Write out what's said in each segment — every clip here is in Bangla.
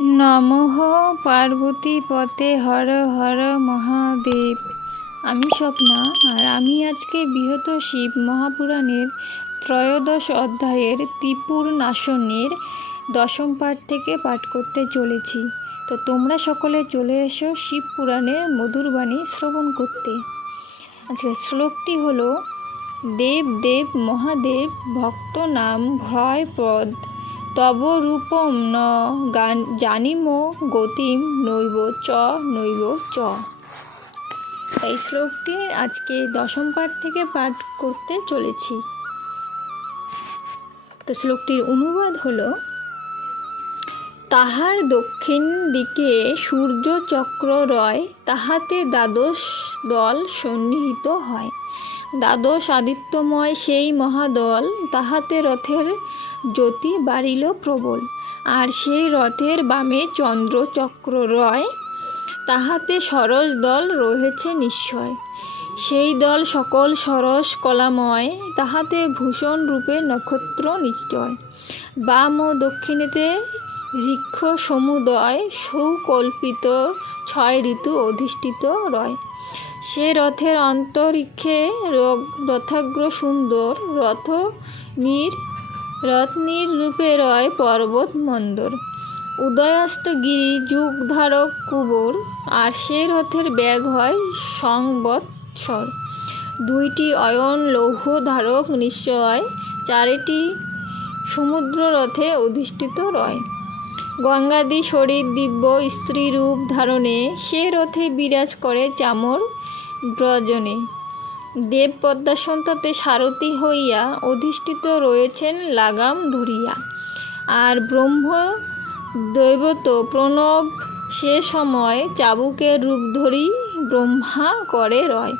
নমঃ পার্বতী পতে হর হর মহাদেব। আমি স্বপ্না, আর আমি আজকে বৃহৎ শিব মহাপুরাণের ত্রয়োদশ অধ্যায়ের ত্রিপুর নাশনের দশম পাঠ থেকে পাঠ করতে চলেছি। তো তোমরা সকলে চলে এসো শিব পুরাণের মধুর বাণী শ্রবণ করতে। আজকের শ্লোকটি হলো: দেব দেব মহাদেব ভক্ত নাম ভয়পদ তব রূপম ন জানিম গতিম নৈব চ নৈব চ। এই শ্লোকটি আজকে দশম পাঠ থেকে পাঠ করতে চলেছি। তো শ্লোকটির অনুবাদ হলো: তাহার দক্ষিণ দিকে সূর্য চক্র রয়, তাহাতে দ্বাদশ দল সন্নিহিত হয়। দ্বাদশ আদিত্যময় সেই মহাদল, তাহাতে রথের জ্যোতি বাড়িল প্রবল। আর সেই রথের বামে চন্দ্র চক্র রয়, তাহাতে সরস দল রয়েছে নিশ্চয়। সেই দল সকল সরস কলাময়, তাহাতে ভূষণ রূপে নক্ষত্র নিশ্চয়। বাম ও দক্ষিণেতে ঋক্ষ সমুদয়, সুকল্পিত 6 ঋতু অধিষ্ঠিত রয়। সে রথের অন্তরিক্ষে রথাগ্র সুন্দর, রত্নীর রূপে রয় পর্বত মন্দর। উদয়াস্ত গিরি যুগ ধারক কুবর, আর সে রথের ব্যাগ হয় সংবৎসর। 2টি অয়ন লৌহ ধারক নিশ্চয়, 4টি সমুদ্র রথে অধিষ্ঠিত রয়। গঙ্গাদি শরীর দিব্য স্ত্রী রূপ ধারণে, সে রথে বিরাজ করে চামর ব্রজনে। দেব পদ্মাসন তাতে সারথি হইয়া, অধিষ্ঠিত রয়েছেন লাগাম ধরিয়া। আর ব্রহ্ম দৈবত প্রণব সে সময়, চাবুকের রূপ ধরি ব্রহ্মা করে রয়।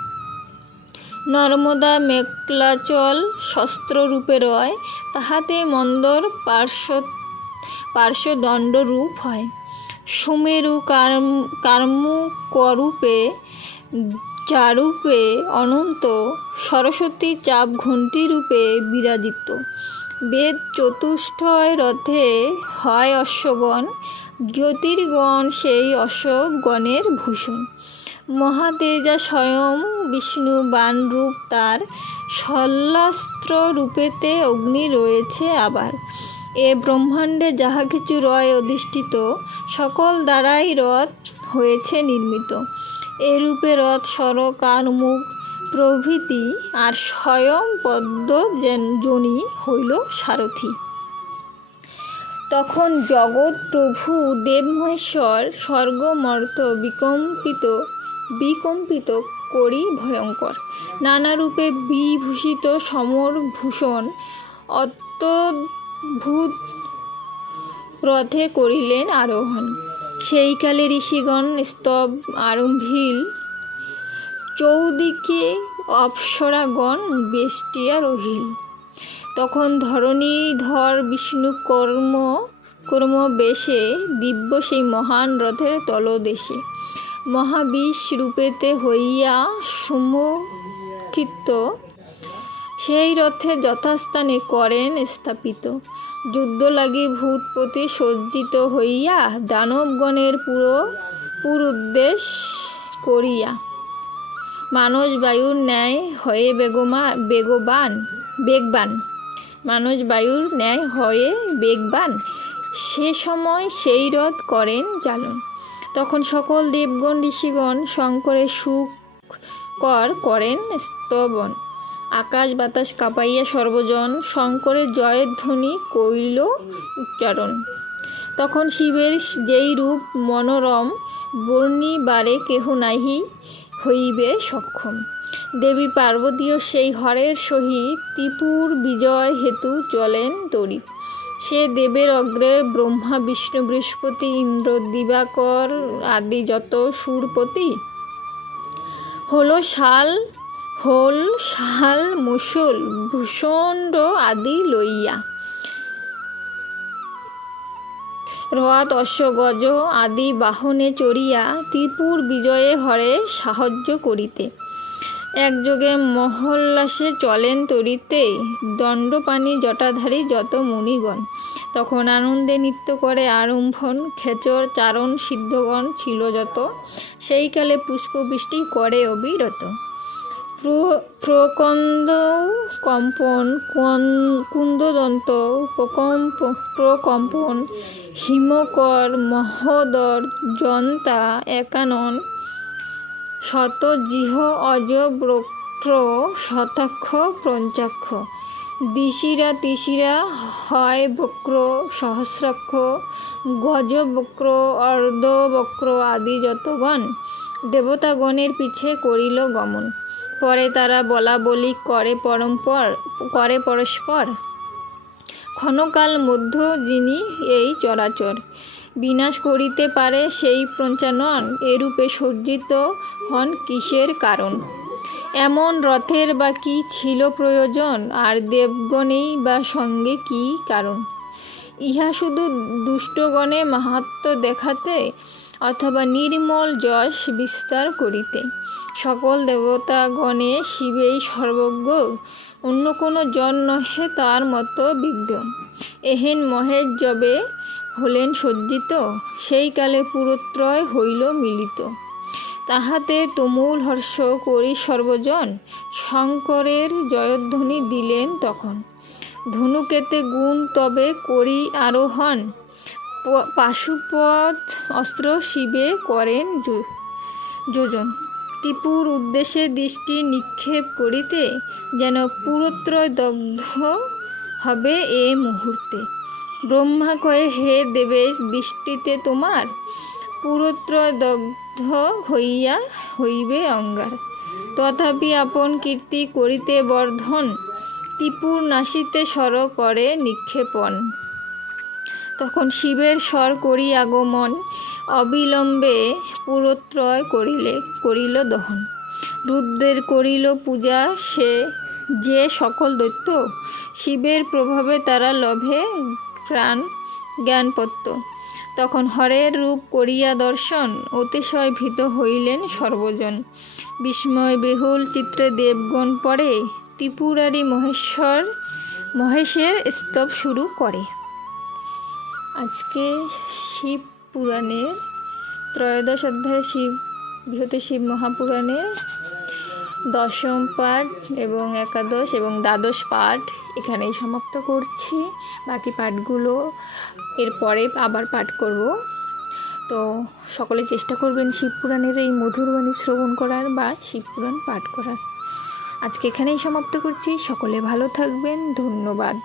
নর্মদা মেখলাচল শস্ত্র রূপে রয়, তাহাতে মন্দর পার্শ্বদণ্ড রূপ হয়। সুমেরু কার্মুকরূপে চারূপে অনন্ত, সরস্বতী চাপ ঘণ্টি রূপে বিরাজিত। বেদ চতুষ্টয় রথে হয় অশ্বগণ, জ্যোতির্গণ সেই অশ্বগণের ভূষণ। মহাতেজা স্বয়ং বিষ্ণু বাণ রূপ তার, শল্যাস্ত্র রূপেতে অগ্নি রয়েছে আবার। এ ব্রহ্মাণ্ডে যাহা কিছু রয় অধিষ্ঠিত, সকল দ্বারাই রথ হয়েছে নির্মিত। এরূপে রথ সরকার মুখ প্রভৃতি, আর স্বয়ং পদ্মজনী হইল সারথি। তখন জগৎ প্রভু দেব মহেশ্বর, স্বর্গ মর্ত বিকম্পিত করি ভয়ঙ্কর। নানারূপে বিভূষিত সমর ভূষণ, অত্যদ্ভুত রথে করিলেন আরোহণ। সেইকালে ঋষিগণ স্তব আরম্ভিল, চৌদিকে অপ্সরাগণ বেষ্টিয়া রহিল। তখন ধরণীধর বিষ্ণু কর্ম বেশে, দিব্য সেই মহান রথের তলদেশে। মহাবিষ রূপেতে হইয়া সুমুখিত, সেই রথে যথাস্থানে করেন স্থাপিত। যুদ্ধ লাগি ভূতপতি সজ্জিত হইয়া, দানবগণের পুরুদ্দেশ করিয়া। মানস বায়ুর ন্যায় হয়ে বেগবান, সে সময় সেই রথ করেন চালন। তখন সকল দেবগণ ঋষিগণ শঙ্করের সুকর করেন স্তবন। আকাশ বাতাস কাঁপাইয়া সর্বজন, শঙ্করের জয়ের ধ্বনি কইল উচ্চারণ। তখন শিবের যেই রূপ মনোরম, বর্ণিবারে কেহ নাহি হইবে সক্ষম। দেবী পার্বতীও সেই হরের সহিত, ত্রিপুর বিজয় হেতু চলেন তড়িৎ। সে দেবের অগ্রে ব্রহ্মা বিষ্ণু বৃহস্পতি ইন্দ্র দিবাকর আদি যত সুরপতি, হল শাল মুসল ভূষণ্ড আদি লইয়া। রথ অশ্ব গজ আদি বাহনে চড়িয়া, ত্রিপুর বিজয়ে হরে সাহায্য করিতে। একযোগে মহোল্লাসে চলেন তরিতে, দণ্ডপাণি জটাধারী যত মুনিগণ। তখন আনন্দে নৃত্য করে আরম্ভন খেচর চারণ সিদ্ধগণ ছিল যত, সেইকালে পুষ্পবৃষ্টি করে অবিরত। প্রকন্দ কম্পন কুন্দদন্ত প্রকম্পন হিমকর মহোদর জন্তা একানন শতজিহ অজবক্র শতাক্ষ পঞ্চাক্ষ দিশিরা তিশিরা হয় বক্র সহস্রাক্ষ গজবক্র অর্ধবক্র আদি যতগণ দেবতাগণের পিছে করিল গমন। পরে তারা বলা বলি করে পরস্পর, ক্ষণকাল মধ্য যিনি এই চরাচর বিনাশ করিতে পারে সেই পঞ্চানন, এরূপে সজ্জিত হন কিসের কারণ? এমন রথের বা কি ছিল প্রয়োজন? আর দেবগণেই বা সঙ্গে কি কারণ? ইহা শুধু দুষ্টগণে মাহাত্ম্য দেখাতে, অথবা নির্মল যশ বিস্তার করিতে? সকল দেবতাগণে শিবেই সর্বজ্ঞ, অন্য কোনো জন নহে তার মতো বিজ্ঞ। এহেন মহেশ যবে হলেন সজ্জিত, সেই কালে পুরত্রয় হইল মিলিত। তাহাতে তুমুল হর্ষ করি সর্বজন, শঙ্করের জয়ধ্বনি দিলেন তখন। ধনুকেতে গুণ তবে করি আরোহণ, পাশুপত অস্ত্র শিবে করেন যোজন। ত্রিপুর উদ্দেশ্যে দৃষ্টি নিক্ষেপ করিতে, যেন পুরত্রয় দগ্ধ হবে এ মুহূর্তে। ব্রহ্মা কয়ে, হে দেবেশ, দৃষ্টিতে তোমার পুরত্রয় দগ্ধ হইয়া হইবে অঙ্গার। তথাপি আপন কীর্তি করিতে বর্ধন, ত্রিপুর নাসিতে স্বর করে নিক্ষেপণ। তখন শিবের স্বর করি আগমন, অবিলম্বে পুরত্রয় করিল দহন। রুদ্রের করিল পূজা সে যে সকল দৈত্য, শিবের প্রভাবে তারা লভে জ্ঞানপত্য। তখন হরের রূপ করিয়া দর্শন, অতিশয় ভীত হইলেন সর্বজন। বিস্ময় বেহুল চিত্রে দেবগণ পরে, ত্রিপুরারি মহেশের স্তব শুরু করে। আজকে শিব পুরাণের ত্রয়োদশ অধ্যায় বৃহৎ শিব মহাপুরাণের দশম পাঠ এবং একাদশ এবং দ্বাদশ পাঠ এখানেই সমাপ্ত করছি। বাকি পাঠগুলো এরপরে আবার পাঠ করব। তো সকলে চেষ্টা করবেন শিব পুরাণের এই মধুর বাণী শ্রবণ করার বা শিব পুরাণ পাঠ করার। আজকে এখানেই সমাপ্ত করছি। সকলে ভালো থাকবেন। ধন্যবাদ।